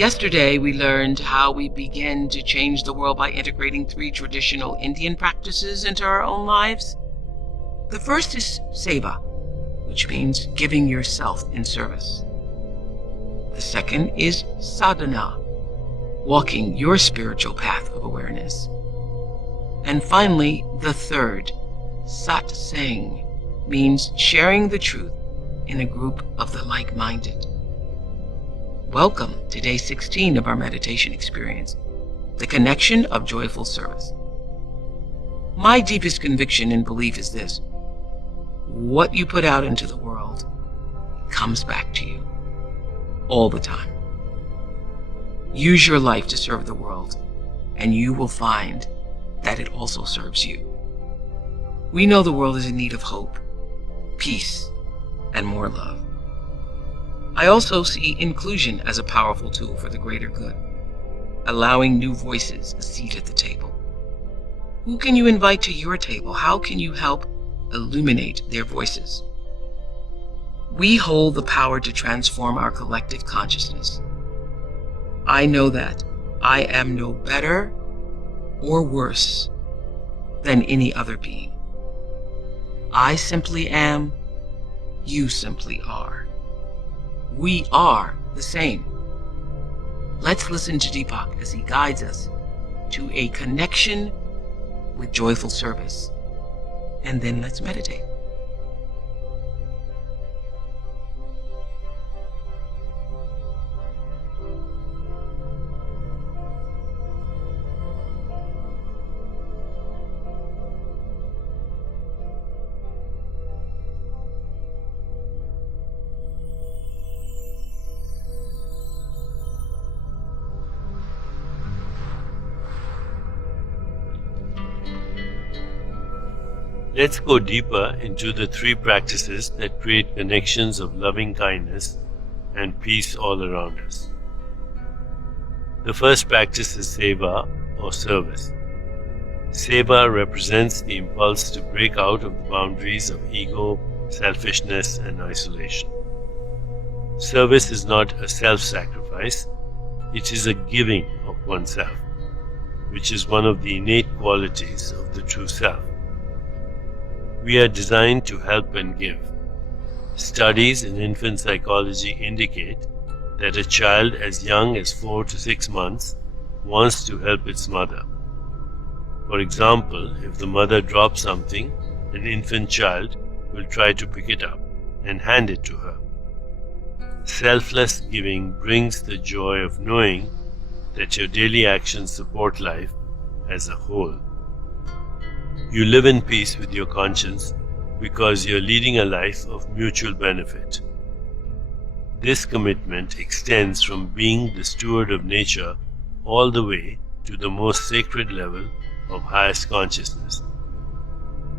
Yesterday, we learned how we begin to change the world by integrating 3 traditional Indian practices into our own lives. The first is Seva, which means giving yourself in service. The second is Sadhana, walking your spiritual path of awareness. And finally, the third, Satsang, means sharing the truth in a group of the like-minded. Welcome to day 16 of our meditation experience, the connection of joyful service. My deepest conviction and belief is this: what you put out into the world comes back to you all the time. Use your life to serve the world, and you will find that it also serves you. We know the world is in need of hope, peace, and more love. I also see inclusion as a powerful tool for the greater good, allowing new voices a seat at the table. Who can you invite to your table? How can you help illuminate their voices? We hold the power to transform our collective consciousness. I know that I am no better or worse than any other being. I simply am, you simply are. We are the same. Let's listen to Deepak as he guides us to a connection with joyful service. And then let's meditate. Let's go deeper into the 3 practices that create connections of loving kindness and peace all around us. The first practice is Seva, or service. Seva represents the impulse to break out of the boundaries of ego, selfishness, and isolation. Service is not a self-sacrifice, it is a giving of oneself, which is one of the innate qualities of the true self. We are designed to help and give. Studies in infant psychology indicate that a child as young as 4 to 6 months wants to help its mother. For example, if the mother drops something, an infant child will try to pick it up and hand it to her. Selfless giving brings the joy of knowing that your daily actions support life as a whole. You live in peace with your conscience because you're leading a life of mutual benefit. This commitment extends from being the steward of nature all the way to the most sacred level of highest consciousness.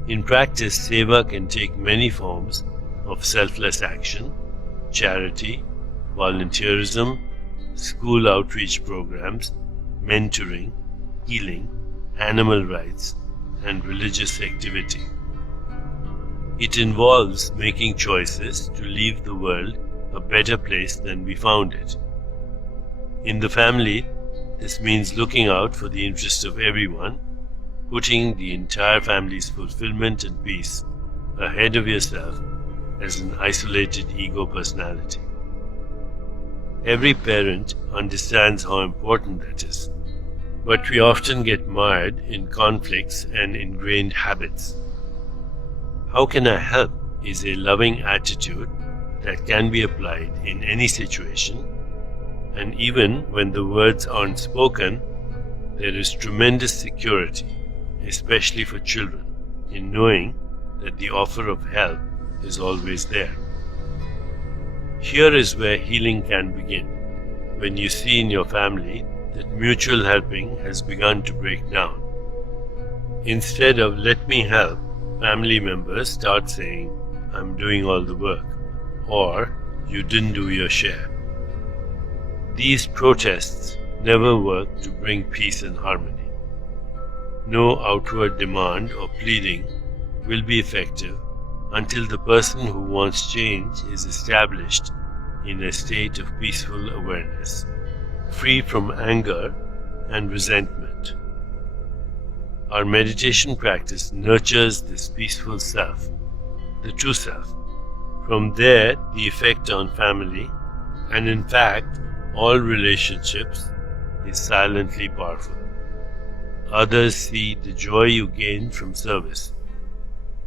In practice, Seva can take many forms of selfless action, charity, volunteerism, school outreach programs, mentoring, healing, animal rights, and religious activity. It involves making choices to leave the world a better place than we found it. In the family, this means looking out for the interests of everyone, putting the entire family's fulfillment and peace ahead of yourself as an isolated ego personality. Every parent understands how important that is, but we often get mired in conflicts and ingrained habits. How can I help is a loving attitude that can be applied in any situation, and even when the words aren't spoken, there is tremendous security, especially for children, in knowing that the offer of help is always there. Here is where healing can begin, when you see in your family that mutual helping has begun to break down. Instead of "let me help," family members start saying, "I'm doing all the work," or "you didn't do your share." These protests never work to bring peace and harmony. No outward demand or pleading will be effective until the person who wants change is established in a state of peaceful awareness, free from anger and resentment. Our meditation practice nurtures this peaceful self, the true self. From there, the effect on family, and in fact, all relationships, is silently powerful. Others see the joy you gain from service.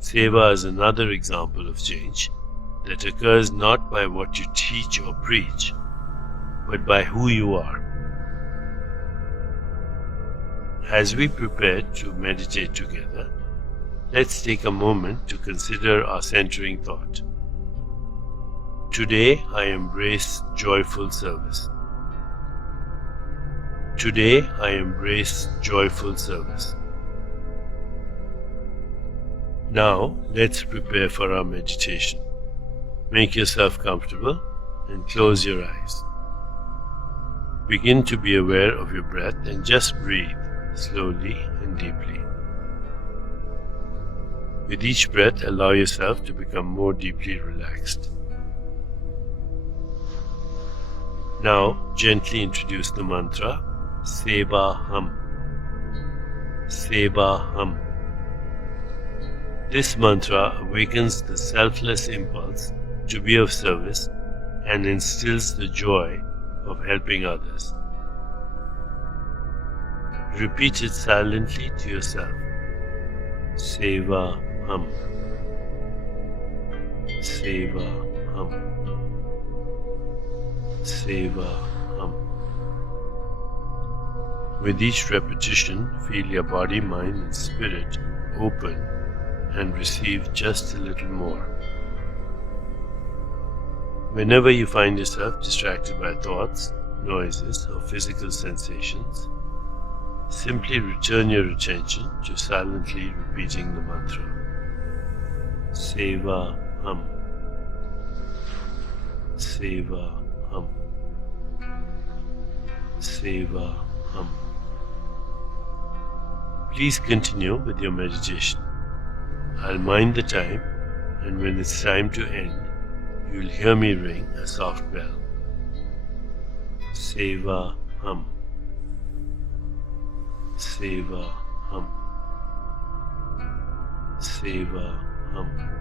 Seva is another example of change that occurs not by what you teach or preach, but by who you are. As we prepare to meditate together, let's take a moment to consider our centering thought. Today I embrace joyful service. Today I embrace joyful service. Now let's prepare for our meditation. Make yourself comfortable and close your eyes. Begin to be aware of your breath and just breathe slowly and deeply. With each breath, allow yourself to become more deeply relaxed. Now, gently introduce the mantra Seva Hum. Seva Hum. This mantra awakens the selfless impulse to be of service and instills the joy of helping others. Repeat it silently to yourself. Seva Hum. Seva Hum. Seva Hum. With each repetition, feel your body, mind and spirit open and receive just a little more. Whenever you find yourself distracted by thoughts, noises or physical sensations, simply return your attention to silently repeating the mantra. Seva Hum. Seva Hum. Seva Hum. Please continue with your meditation. I'll mind the time, and when it's time to end, you'll hear me ring a soft bell. Seva Hum. Seva Hum. Seva Hum.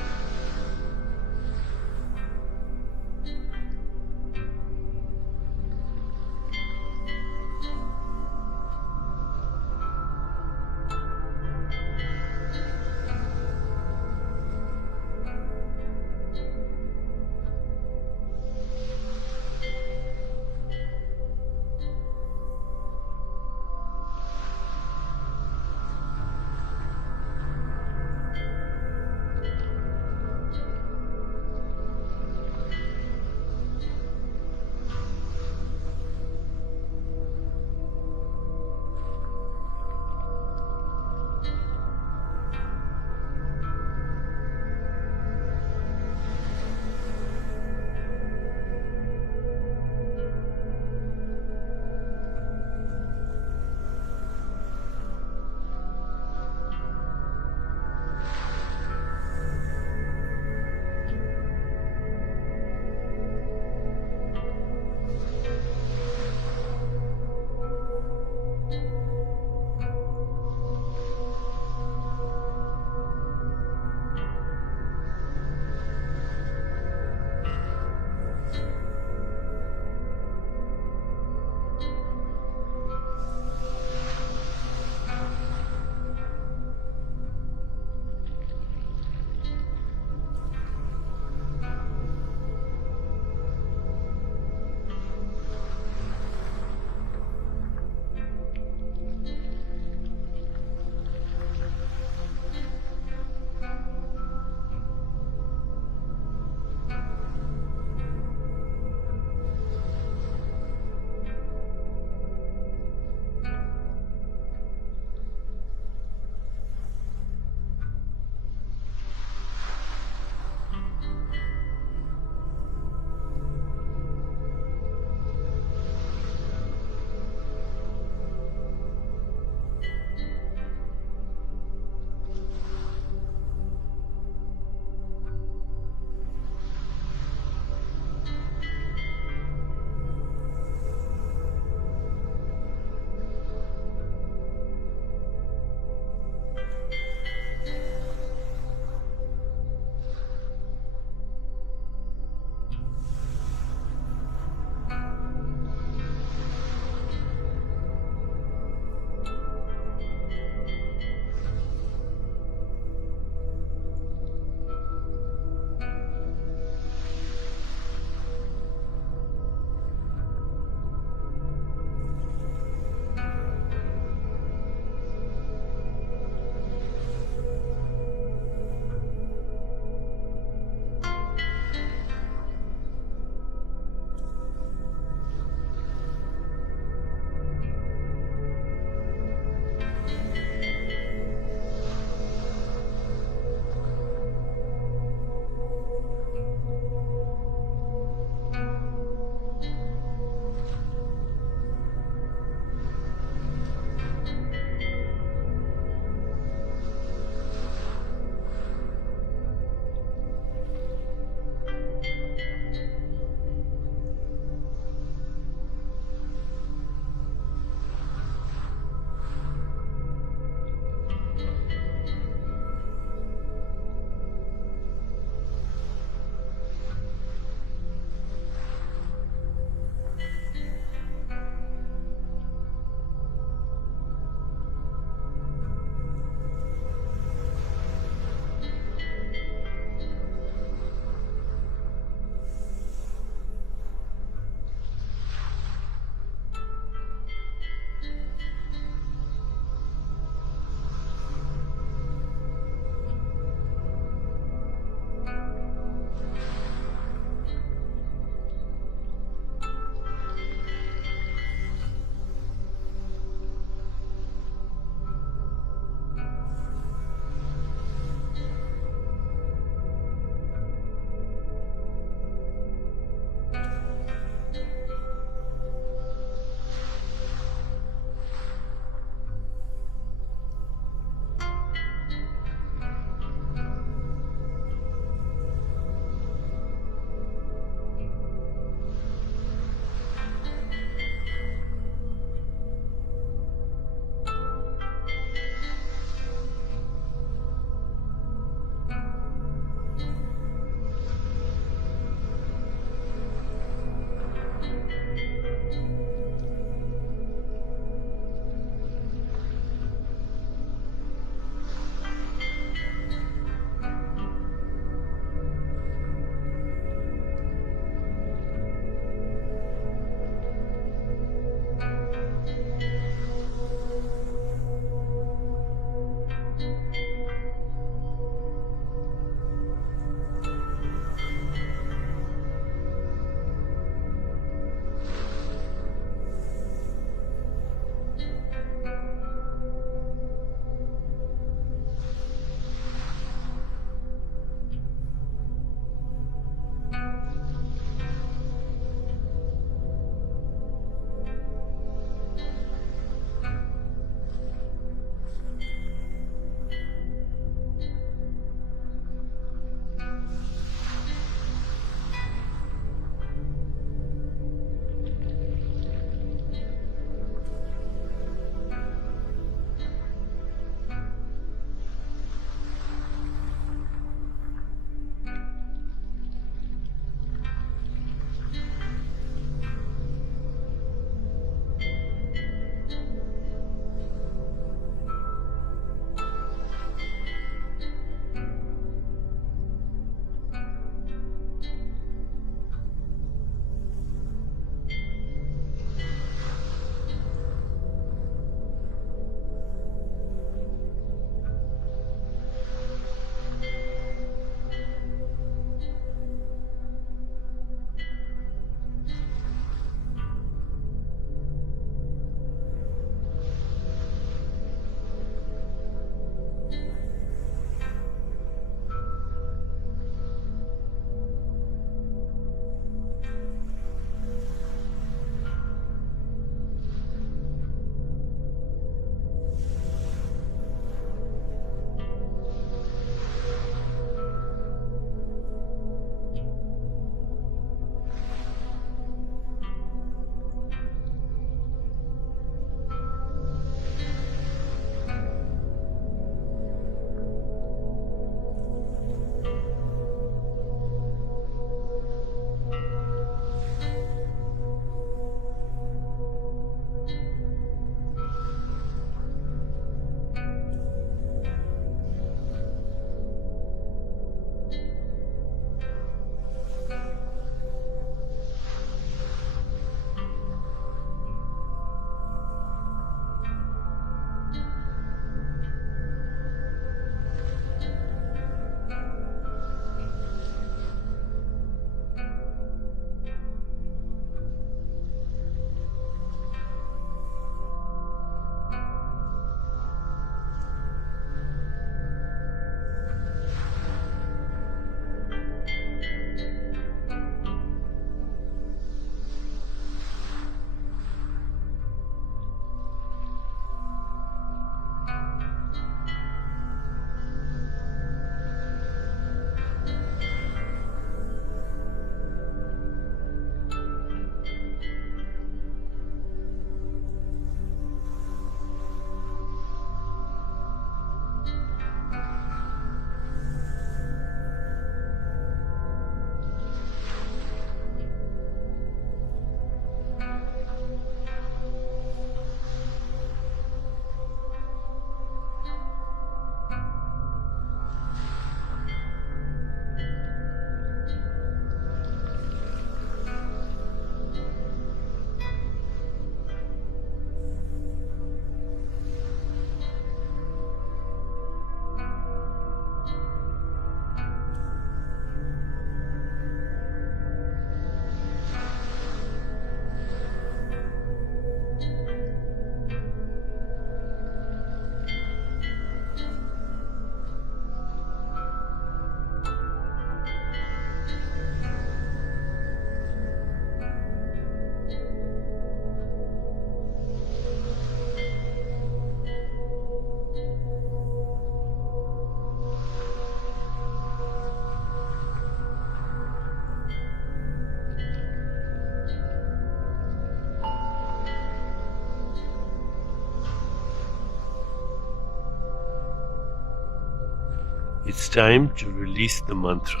It's time to release the mantra.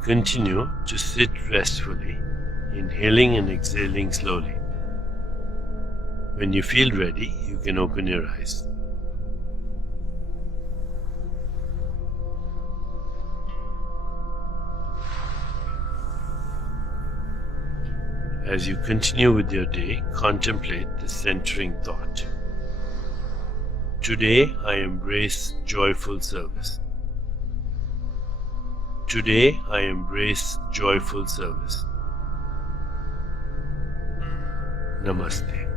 Continue to sit restfully, inhaling and exhaling slowly. When you feel ready, you can open your eyes. As you continue with your day, contemplate the centering thought. Today I embrace joyful service. Today I embrace joyful service. Namaste.